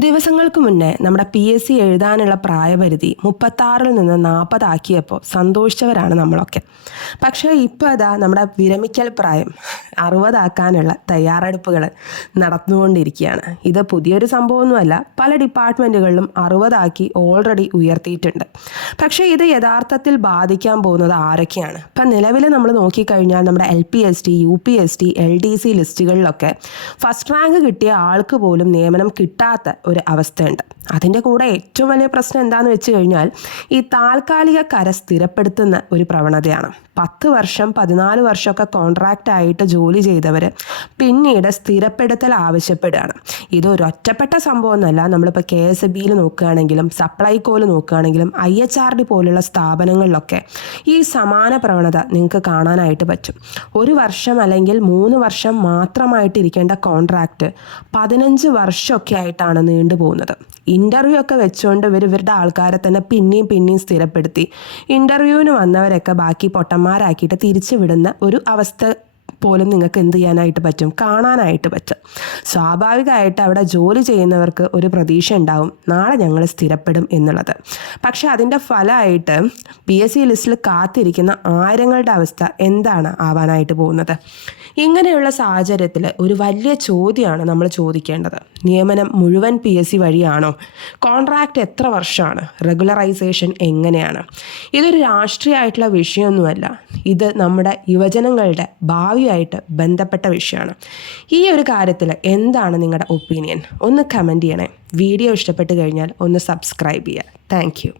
ദിവസങ്ങൾക്ക് മുന്നേ നമ്മുടെ PSC എഴുതാനുള്ള പ്രായപരിധി 36 നിന്ന് 40 ആക്കിയപ്പോൾ സന്തോഷിച്ചവരാണ് നമ്മളൊക്കെ. പക്ഷേ ഇപ്പോൾ അതാ നമ്മുടെ വിരമിക്കൽ പ്രായം 60 ആക്കാനുള്ള തയ്യാറെടുപ്പുകൾ നടന്നുകൊണ്ടിരിക്കുകയാണ്. ഇത് പുതിയൊരു സംഭവമൊന്നുമല്ല, പല ഡിപ്പാർട്ട്മെൻറ്റുകളിലും 60 ആക്കി ഓൾറെഡി ഉയർത്തിയിട്ടുണ്ട്. പക്ഷേ ഇത് യഥാർത്ഥത്തിൽ ബാധിക്കാൻ പോകുന്നത് ആരൊക്കെയാണ്? ഇപ്പം നിലവിൽ നമ്മൾ നോക്കിക്കഴിഞ്ഞാൽ നമ്മുടെ LPST, UPST, LDC ലിസ്റ്റുകളിലൊക്കെ ഫസ്റ്റ് റാങ്ക് കിട്ടിയ ആൾക്ക് പോലും നിയമനം കിട്ടാത്ത ഒരു അവസ്ഥയുണ്ട്. അതിൻ്റെ കൂടെ ഏറ്റവും വലിയ പ്രശ്നം എന്താണെന്ന് വെച്ച് കഴിഞ്ഞാൽ ഈ താൽക്കാലിക കര സ്ഥിരപ്പെടുത്തുന്ന ഒരു പ്രവണതയാണ്. 10 വർഷം 14 വർഷമൊക്കെ കോൺട്രാക്റ്റ് ആയിട്ട് ജോലി ചെയ്തവർ പിന്നീട് സ്ഥിരപ്പെടുത്തൽ ആവശ്യപ്പെടുകയാണ്. ഇതൊരു ഒറ്റപ്പെട്ട സംഭവമൊന്നുമല്ല. നമ്മളിപ്പോൾ KSBയിൽ നോക്കുകയാണെങ്കിലും സപ്ലൈകോയിൽ നോക്കുകയാണെങ്കിലും IHRD പോലുള്ള സ്ഥാപനങ്ങളിലൊക്കെ ഈ സമാന പ്രവണത നിങ്ങൾക്ക് കാണാനായിട്ട് പറ്റും. 1 വർഷം അല്ലെങ്കിൽ 3 വർഷം മാത്രമായിട്ടിരിക്കേണ്ട കോൺട്രാക്റ്റ് 15 വർഷമൊക്കെ ആയിട്ടാണ് നീണ്ടുപോകുന്നത്. ഇൻ്റർവ്യൂ ഒക്കെ വെച്ചുകൊണ്ട് ഇവരുടെ ആൾക്കാരെ തന്നെ പിന്നെയും സ്ഥിരപ്പെടുത്തി ഇൻ്റർവ്യൂവിന് വന്നവരൊക്കെ ബാക്കി പൊട്ടന്മാരാക്കിയിട്ട് തിരിച്ചു വിടുന്ന ഒരു അവസ്ഥ പോലും നിങ്ങൾക്ക് എന്ത് ചെയ്യാനായിട്ട് പറ്റും, കാണാനായിട്ട് പറ്റും. സ്വാഭാവികമായിട്ട് അവിടെ ജോലി ചെയ്യുന്നവർക്ക് ഒരു പ്രതീക്ഷ ഉണ്ടാവും, നാളെ ഞങ്ങൾ സ്ഥിരപ്പെടും എന്നുള്ളത്. പക്ഷെ അതിൻ്റെ ഫലമായിട്ട് PSC ലിസ്റ്റിൽ കാത്തിരിക്കുന്ന ആയിരങ്ങളുടെ അവസ്ഥ എന്താണ് ആവാനായിട്ട് പോകുന്നത്? ഇങ്ങനെയുള്ള സാഹചര്യത്തിൽ ഒരു വലിയ ചോദ്യമാണ് നമ്മൾ ചോദിക്കേണ്ടത്. നിയമനം മുഴുവൻ PSC വഴിയാണോ? കോൺട്രാക്റ്റ് എത്ര വർഷമാണ്? റെഗുലറൈസേഷൻ എങ്ങനെയാണ്? ഇതൊരു രാഷ്ട്രീയമായിട്ടുള്ള വിഷയമൊന്നുമല്ല. ഇത് നമ്മുടെ യുവജനങ്ങളുടെ ഭാവിയായിട്ട് ബന്ധപ്പെട്ട വിഷയമാണ്. ഈ ഒരു കാര്യത്തിൽ എന്താണ് നിങ്ങളുടെ ഒപ്പീനിയൻ? ഒന്ന് കമൻറ്റ് ചെയ്യണേ. വീഡിയോ ഇഷ്ടപ്പെട്ട് കഴിഞ്ഞാൽ ഒന്ന് സബ്സ്ക്രൈബ് ചെയ്യുക. Thank you.